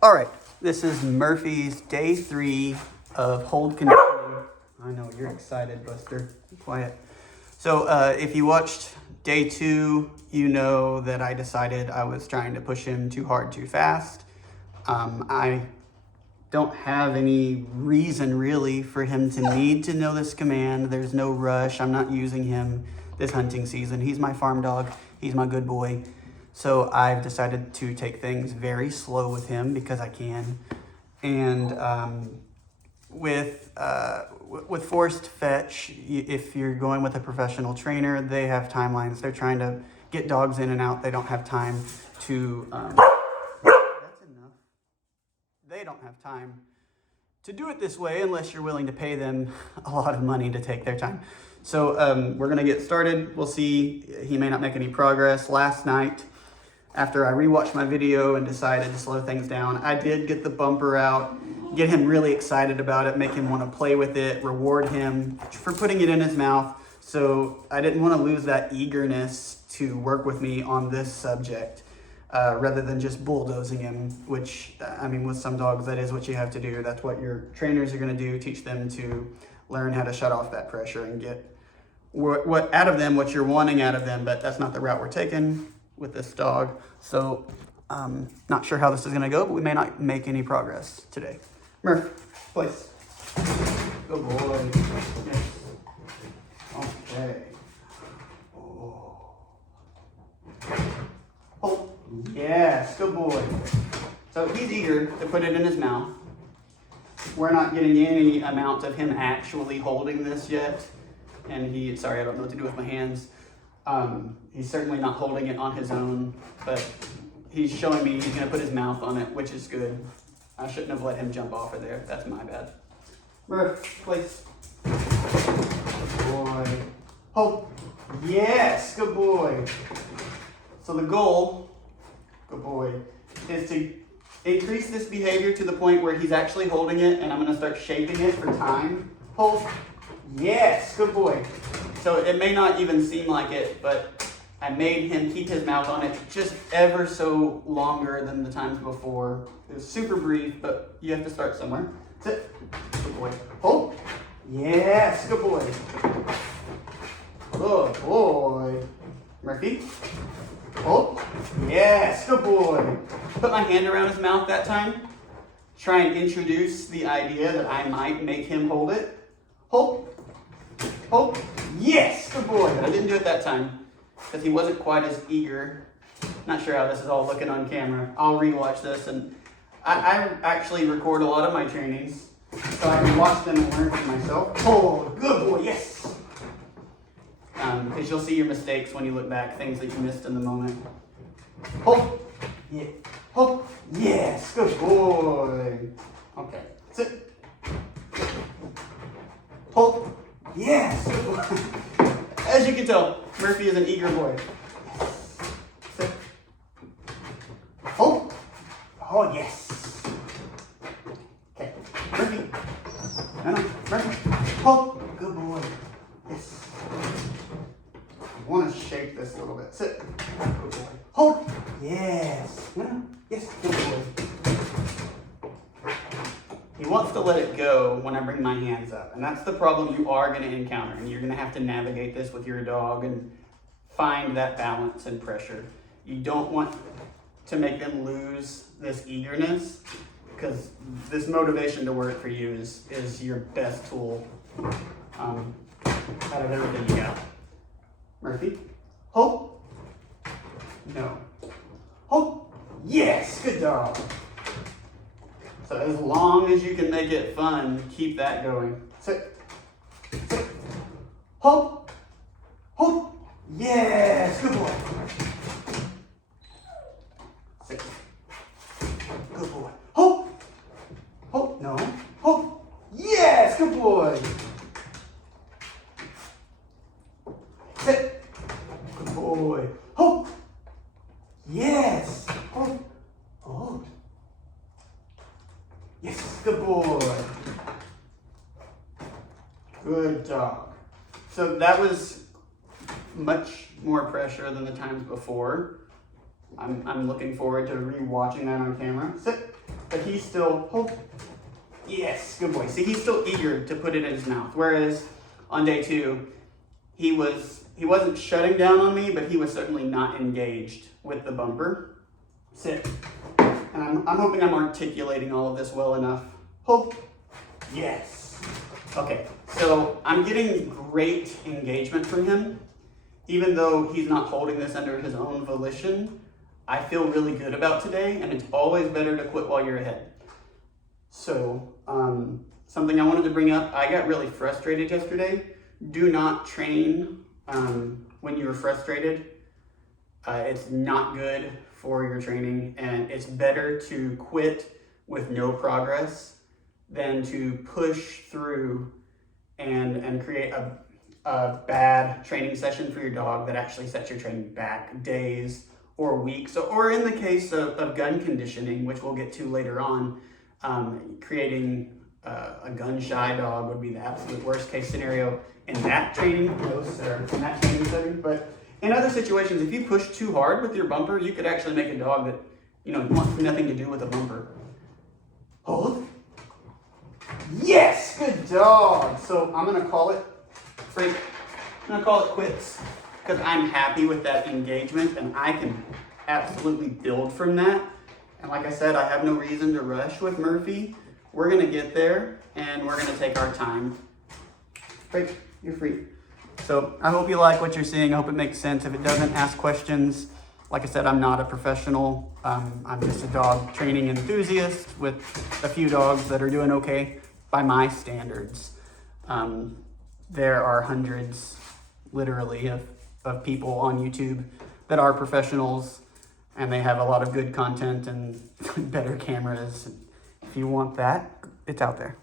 All right, this is Murphy's day 3 of hold conditioning. I know you're excited, Buster. Be quiet. So if you watched day 2, you know that I decided I was trying to push him too hard, too fast. I don't have any reason really for him to need to know this command. There's no rush. I'm not using him this hunting season. He's my farm dog. He's my good boy. So I've decided to take things very slow with him because I can. And with forced fetch, if you're going with a professional trainer, they have timelines. They're trying to get dogs in and out. They don't have time to, that's enough. They don't have time to do it this way unless you're willing to pay them a lot of money to take their time. So we're gonna get started. We'll see. He may not make any progress. Last night, after I rewatched my video and decided to slow things down, I did get the bumper out, get him really excited about it, make him want to play with it, reward him for putting it in his mouth. So I didn't want to lose that eagerness to work with me on this subject rather than just bulldozing him, which, I mean, with some dogs, that is what you have to do. That's what your trainers are going to do, teach them to learn how to shut off that pressure and get what out of them, what you're wanting out of them, but that's not the route we're taking with this dog. So not sure how this is gonna go, but we may not make any progress today. Murph, place. Good boy. Yes. Okay. Oh. Oh. Yes, good boy. So he's eager to put it in his mouth. We're not getting any amount of him actually holding this yet. And sorry, I don't know what to do with my hands. He's certainly not holding it on his own, but he's showing me he's gonna put his mouth on it, which is good. I shouldn't have let him jump off of there. That's my bad. Murph, place. Good boy. Hold. Yes, good boy. So the goal, good boy, is to increase this behavior to the point where he's actually holding it, and I'm gonna start shaping it for time. Hold. Yes, good boy. So it may not even seem like it, but I made him keep his mouth on it just ever so longer than the times before. It was super brief, but you have to start somewhere. Sit. Good boy. Hold. Yes, good boy. Good boy. Murphy. Hold. Yes, good boy. Put my hand around his mouth that time. Try and introduce the idea that I might make him hold it. Hold. Hold. Yes, good boy. But I didn't do it that time because he wasn't quite as eager. Not sure how this is all looking on camera. I'll rewatch this, and I actually record a lot of my trainings so I can watch them and learn from myself. Oh, good boy, yes. Because you'll see your mistakes when you look back, things that you missed in the moment. Hold. Yeah. Hold. Yes, good boy. Okay, sit. Hold. Yes, good boy. As you can tell, Murphy is an eager boy. Sit. Hold. Oh, yes. Okay, Murphy. No, Murphy. Hold. Good boy. Yes. I want to shake this a little bit. Sit. Good boy. Hold. Yes. No. Yes. Good boy. He wants to let it go when I bring my hands up. And that's the problem you are going to encounter. And you're going to have to navigate this with your dog and find that balance and pressure. You don't want to make them lose this eagerness, because this motivation to work for you is your best tool out of everything you got. Murphy, hold. No. Hold. Yes, good dog. So as long as you can make it fun, keep that going. Sit. Sit. Hold. Hold. Yes, good boy. Sit. Good boy. Hold. Hold. No. Hold. Yes, good boy. Sit. Good boy. Hold. Yes. Hold. Hold. Yes, good boy. Good dog. So that was much more pressure than the times before. I'm looking forward to re-watching that on camera. Sit. but he's still, oh, yes, good boy. See, he's still eager to put it in his mouth. Whereas on day 2, he wasn't shutting down on me, but he was certainly not engaged with the bumper. Sit. And I'm hoping I'm articulating all of this well enough. Hope. Yes. Okay, so I'm getting great engagement from him. Even though he's not holding this under his own volition, I feel really good about today, and it's always better to quit while you're ahead. So, something I wanted to bring up, I got really frustrated yesterday. Do not train when you're frustrated. It's not good for your training, and it's better to quit with no progress than to push through and create a bad training session for your dog that actually sets your training back days or weeks, or in the case of gun conditioning, which we'll get to later on, creating a gun-shy dog would be the absolute worst case scenario in that training, in that training setting. But in other situations, if you push too hard with your bumper, you could actually make a dog that, wants nothing to do with a bumper. Hold. Yes, good dog. So I'm gonna call it, Frank, I'm gonna call it quits, because I'm happy with that engagement and I can absolutely build from that. And like I said, I have no reason to rush with Murphy. We're gonna get there and we're gonna take our time. Frank, you're free. So I hope you like what you're seeing. I hope it makes sense. If it doesn't, ask questions. Like I said, I'm not a professional. I'm just a dog training enthusiast with a few dogs that are doing okay by my standards. There are hundreds, literally, of people on YouTube that are professionals, and they have a lot of good content and better cameras. If you want that, it's out there.